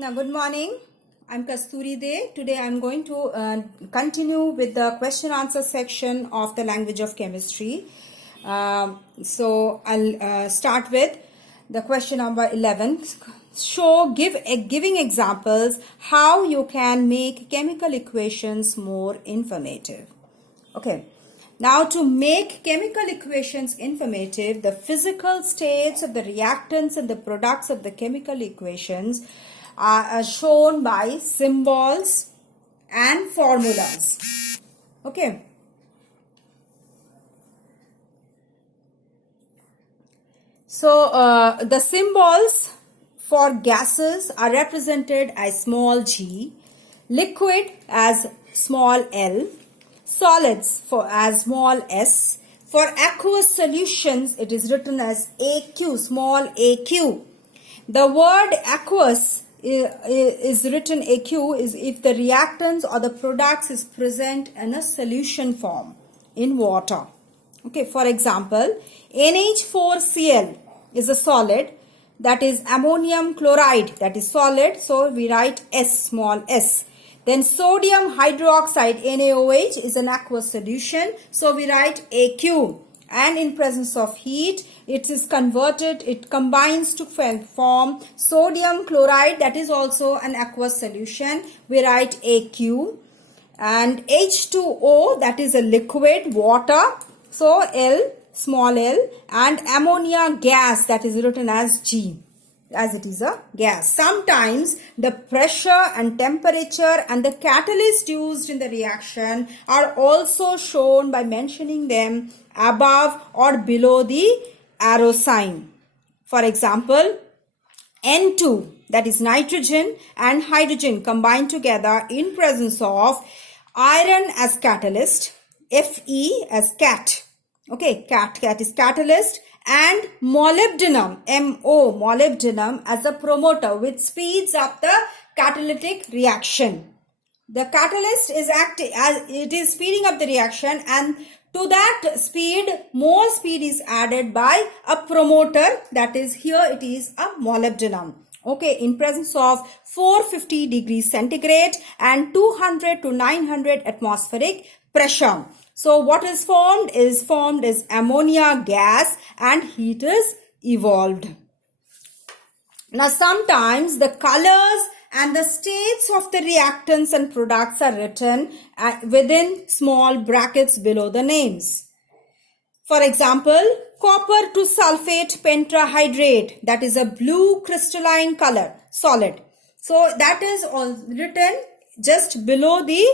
Now, good morning. I'm Kasturi De. Today, I'm going to continue with the question answer section of the language of chemistry. So, I'll start with the question number 11. Giving examples how you can make chemical equations more informative. Okay. Now, to make chemical equations informative, the physical states of the reactants and the products of the chemical equations are shown by symbols and formulas. Okay. So, the symbols for gases are represented as small g, liquid as small l, solids as small s. For aqueous solutions, it is written as AQ, small aq. The word aqueous is written AQ is if the reactants or the products is present in a solution form in water. Okay, for example, NH4Cl is a solid, that is ammonium chloride, that is solid, so we write S, small s. Then sodium hydroxide NaOH is an aqueous solution, so we write AQ. And in presence of heat, it is converted, it combines to form sodium chloride, that is also an aqueous solution. We write AQ. And H2O, that is a liquid, water, so L, small l. And ammonia gas, that is written as G, as it is a gas. Sometimes the pressure and temperature and the catalyst used in the reaction are also shown by mentioning them above or below the arrow sign. For example, N2, that is nitrogen and hydrogen combined together in presence of iron as catalyst, Fe as cat. Okay, cat is catalyst, and molybdenum, MO, molybdenum as a promoter which speeds up the catalytic reaction. The catalyst is acting as it is speeding up the reaction, and to that speed, more speed is added by a promoter, that is here it is a molybdenum. Okay, in presence of 450 degrees centigrade and 200 to 900 atmospheric pressure. So what is formed is ammonia gas and heat is evolved. Now sometimes the colors and the states of the reactants and products are written within small brackets below the names. For example, copper to sulfate pentahydrate, that is a blue crystalline color solid. So that is all written just below the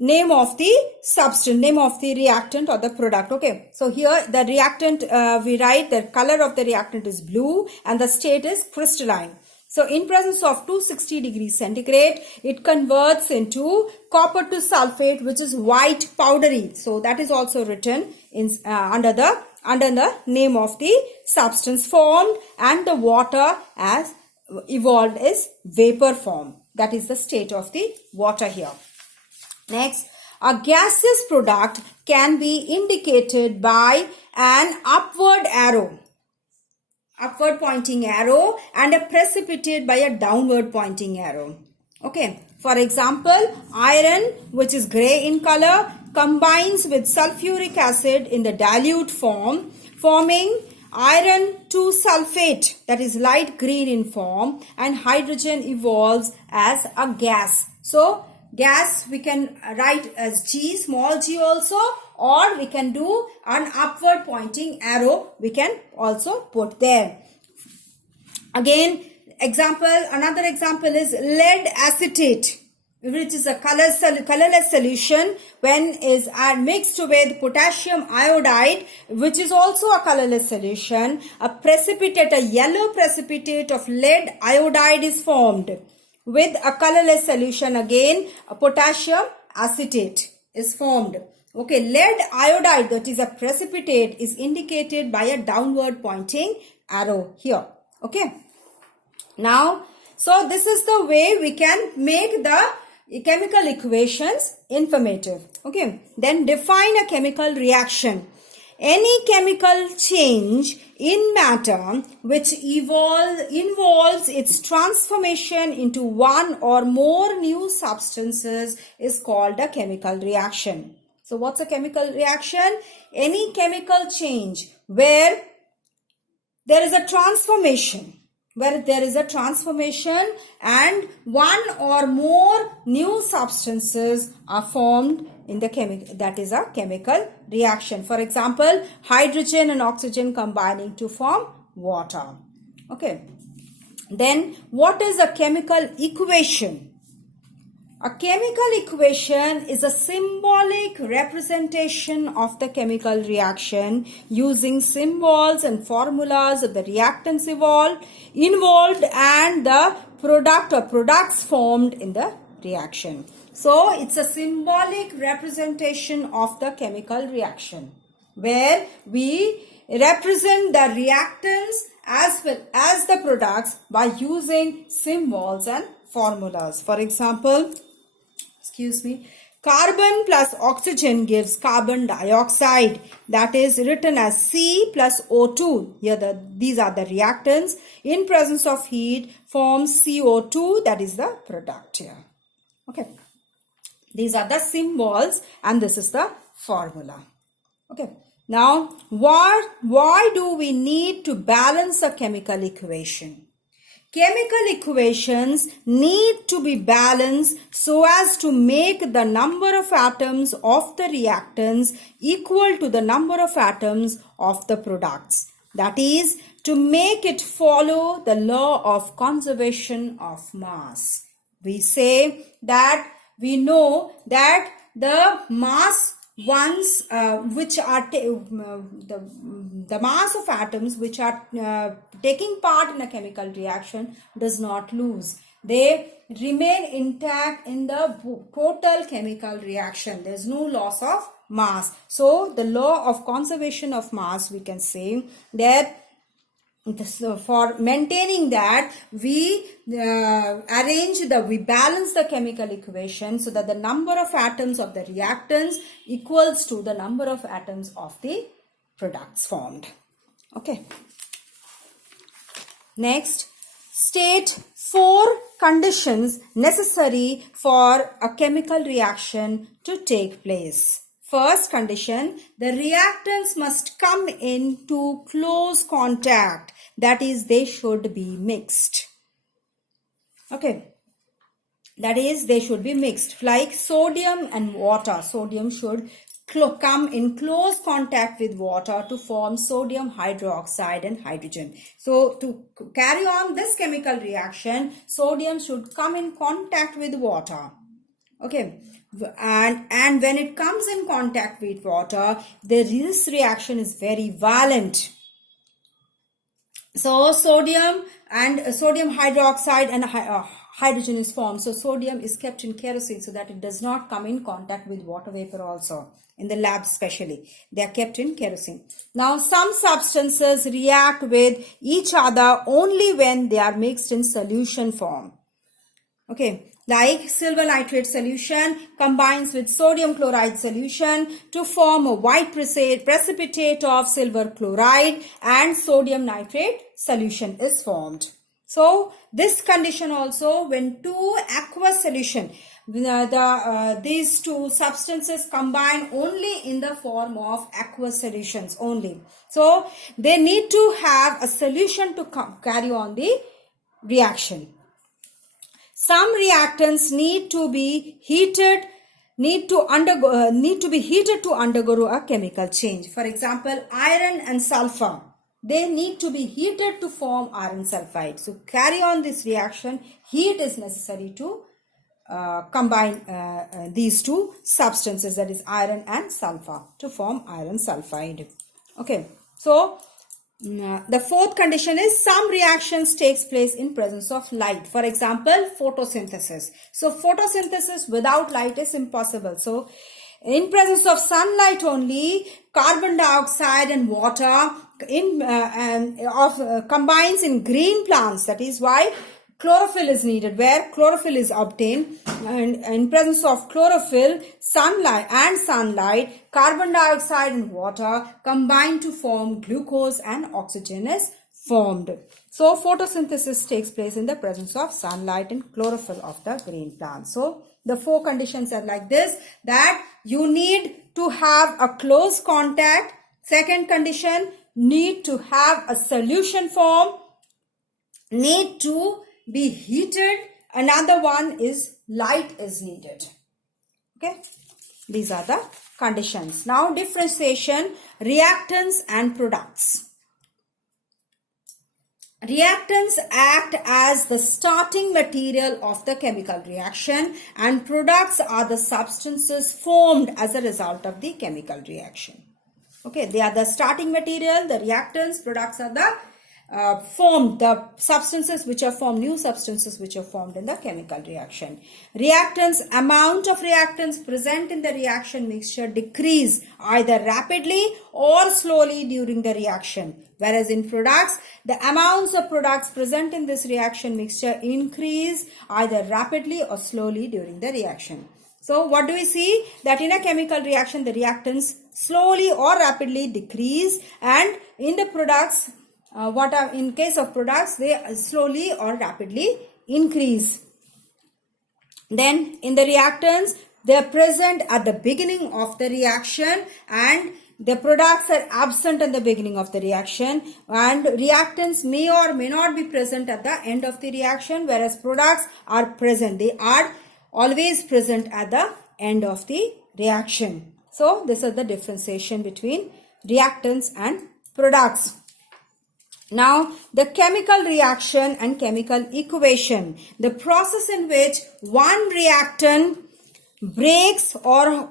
name of the substance, name of the reactant or the product. Okay, so here the reactant, we write the color of the reactant is blue and the state is crystalline. So in presence of 260 degrees centigrade, it converts into copper to sulfate, which is white powdery. So that is also written in under the name of the substance formed, and the water as evolved is vapor form. That is the state of the water here. Next, a gaseous product can be indicated by an upward pointing arrow, and a precipitate by a downward pointing arrow. Okay, for example, iron, which is gray in color, combines with sulfuric acid in the dilute form, forming iron 2 sulfate, that is light green in form, and hydrogen evolves as a gas. So gas we can write as G, small g also, or we can do an upward pointing arrow, we can also put there. Again, another example is lead acetate, which is a colorless solution when is mixed with potassium iodide, which is also a colorless solution. A yellow precipitate of lead iodide is formed. With a colorless solution, again, a potassium acetate is formed. Okay, lead iodide, that is a precipitate, is indicated by a downward pointing arrow here. Okay. Now, so this is the way we can make the chemical equations informative. Okay. Then define a chemical reaction. Any chemical change in matter which involves its transformation into one or more new substances is called a chemical reaction. So what's a chemical reaction? Any chemical change where there is a transformation, and one or more new substances are formed in the that is a chemical reaction. For example, hydrogen and oxygen combining to form water. Okay. Then what is a chemical equation? A chemical equation is a symbolic representation of the chemical reaction using symbols and formulas of the reactants involved and the product or products formed in the reaction. So it's a symbolic representation of the chemical reaction where we represent the reactants as well as the products by using symbols and formulas. For example, carbon plus oxygen gives carbon dioxide, that is written as C plus O2. Here these are the reactants. In presence of heat forms CO2, that is the product here. Okay. These are the symbols and this is the formula. Okay. Now, why do we need to balance a chemical equation? Chemical equations need to be balanced so as to make the number of atoms of the reactants equal to the number of atoms of the products. That is, to make it follow the law of conservation of mass. We say that we know that the mass ones which are the mass of atoms which are taking part in a chemical reaction does not lose. They remain intact in the total chemical reaction. There is no loss of mass. So the law of conservation of mass, we can say that for maintaining that, we balance the chemical equation so that the number of atoms of the reactants equals to the number of atoms of the products formed. Okay. Next, state 4 conditions necessary for a chemical reaction to take place. First condition, the reactants must come into close contact. That is, they should be mixed. Okay. That is, they should be mixed. Like sodium and water. Sodium should come in close contact with water to form sodium hydroxide and hydrogen. So, to carry on this chemical reaction, sodium should come in contact with water. Okay. And when it comes in contact with water, this reaction is very violent. So sodium hydroxide and hydrogen is formed. So sodium is kept in kerosene so that it does not come in contact with water vapor also. In the lab especially, they are kept in kerosene. Now some substances react with each other only when they are mixed in solution form. Okay. Like silver nitrate solution combines with sodium chloride solution to form a white precipitate of silver chloride, and sodium nitrate solution is formed. So this condition also, when two aqueous solution, these two substances combine only in the form of aqueous solutions only. So they need to have a solution to carry on the reaction. Some reactants need to be heated to undergo a chemical change. For example, iron and sulfur. They need to be heated to form iron sulfide. So carry on this reaction, heat is necessary to combine these two substances, that is iron and sulfur, to form iron sulfide. Okay. So the fourth condition is some reactions takes place in presence of light. For example, photosynthesis. So photosynthesis without light is impossible. So in presence of sunlight only, carbon dioxide and water combines in green plants. That is why chlorophyll is needed, where chlorophyll is obtained, and in presence of chlorophyll, sunlight, carbon dioxide and water combine to form glucose and oxygen is formed. So photosynthesis takes place in the presence of sunlight and chlorophyll of the green plant. So the 4 conditions are like this, that you need to have a close contact. Second condition, need to have a solution form, need to be heated. Another one is light is needed. Okay, these are the conditions. Now differentiation, reactants and products. Reactants act as the starting material of the chemical reaction, and products are the substances formed as a result of the chemical reaction. Okay, they are the starting material, the reactants, products are the the substances which are formed, new substances which are formed in the chemical reaction. Reactants, amount of reactants present in the reaction mixture decrease either rapidly or slowly during the reaction. Whereas in products, the amounts of products present in this reaction mixture increase either rapidly or slowly during the reaction. So what do we see? That in a chemical reaction, the reactants slowly or rapidly decrease, and in the products, in case of products, they slowly or rapidly increase. Then in the reactants, they are present at the beginning of the reaction, and the products are absent at the beginning of the reaction, and reactants may or may not be present at the end of the reaction, whereas products are present. They are always present at the end of the reaction. So this is the differentiation between reactants and products. Now, the chemical reaction and chemical equation, the process in which one reactant breaks or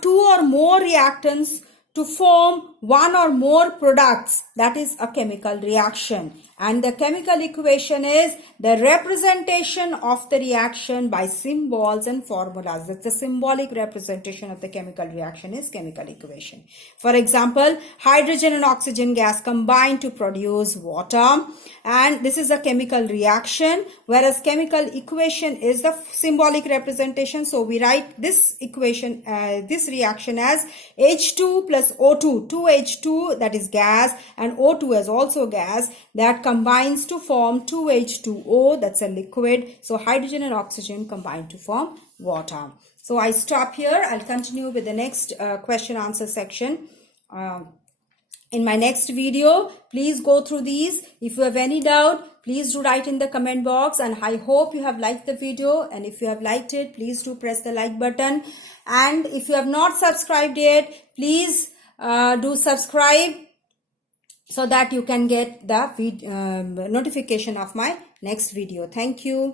two or more reactants to form one or more products, that is a chemical reaction. And the chemical equation is the representation of the reaction by symbols and formulas. That's the symbolic representation of the chemical reaction is chemical equation. For example, hydrogen and oxygen gas combine to produce water, and this is a chemical reaction, whereas chemical equation is the symbolic representation. So we write this equation, this reaction as H2 plus O2, 2H2 that is gas, and O2 is also gas, that combines to form 2H2O, that's a liquid. So hydrogen and oxygen combine to form water. So I stop here. I'll continue with the next question answer section in my next video. Please go through these. If you have any doubt, please do write in the comment box, and I hope you have liked the video. And if you have liked it, please do press the like button. And if you have not subscribed yet, please do subscribe, so that you can get the notification of my next video. Thank you.